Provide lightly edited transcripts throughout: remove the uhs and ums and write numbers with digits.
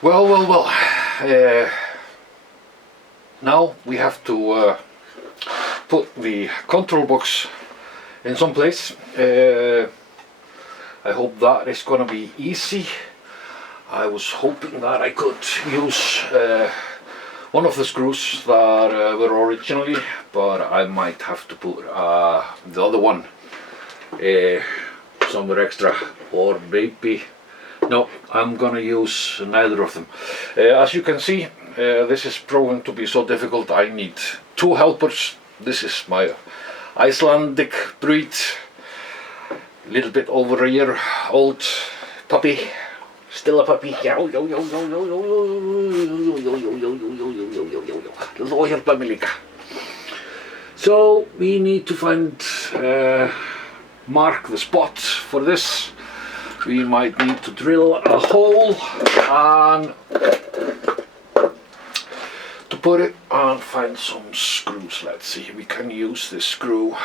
Well. Now we have to put the control box in some place. I hope that is gonna be easy. I was hoping that I could use one of the screws that were originally, but I might have to put the other one somewhere extra, or maybe no, I'm gonna use neither of them. As you can see, this is proven to be so difficult. I need two helpers. This is my Icelandic breed, a little bit over a year old puppy, still a puppy. So we need to find, mark the spot for this. We might need to drill a hole and to put it and find some screws. Let's see, we can use this screw.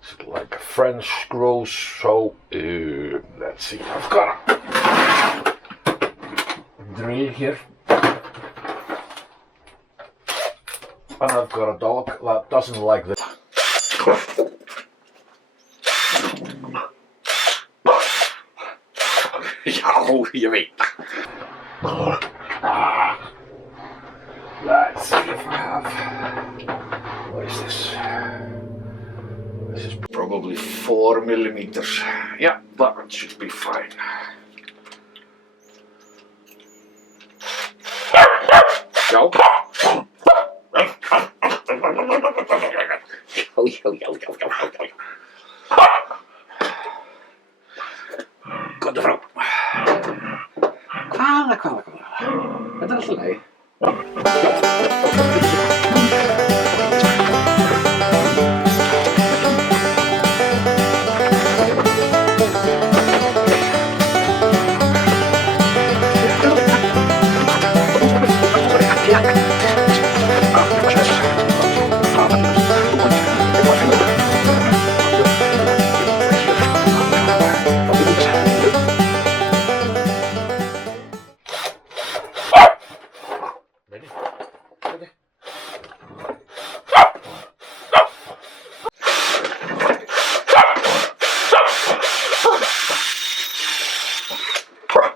It's like a French screw, so let's see. I've got a drill here, and I've got a dog that doesn't like this. Ja, je weet. Let's see if I have. What is this? This is probably 4 millimeters. Yeah, that should be fine. Go. Godt vrouw. Kvala. Het is leuk.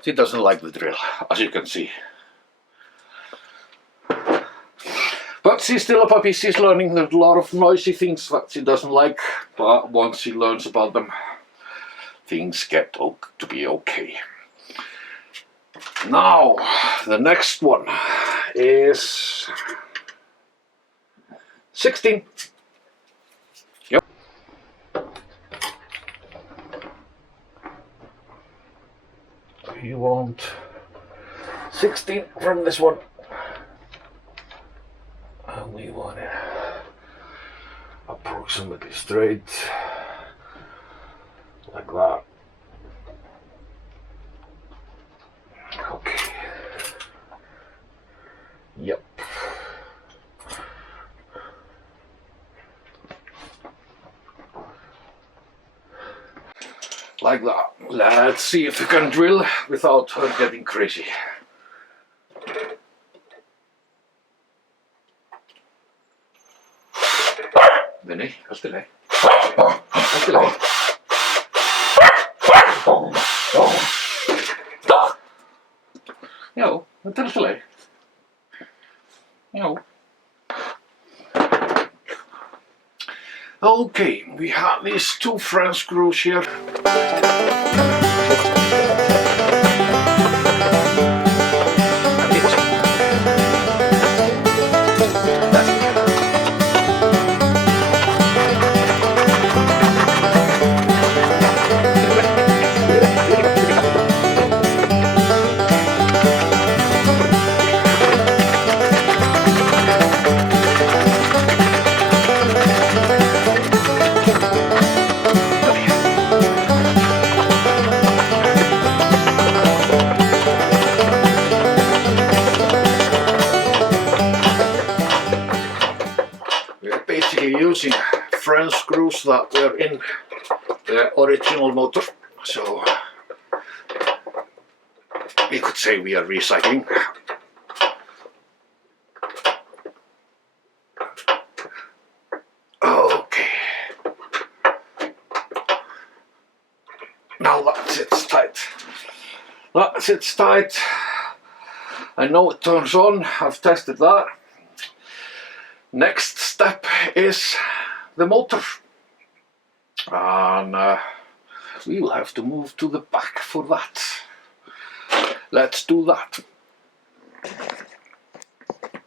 He doesn't like the drill, as you can see. But she's still a puppy, she's learning. There's a lot of noisy things that she doesn't like, but once she learns about them, things get to be okay. Now, the next one is 16. Yep. We want 16 from this one, and we want it approximately straight, like that. Okay. Yep. Like that. Let's see if we can drill without her getting crazy. Vinny, allt í lagi. Allt í lagi. Já, þetta allt í lagi. Já. Okay, we have these two French screws here. Using French screws that were in the original motor, so You could say we are recycling. Okay. Now that sits tight. That sits tight. I know it turns on, I've tested that. Next step is the motor. And we will have to move to the back for that. Let's do that.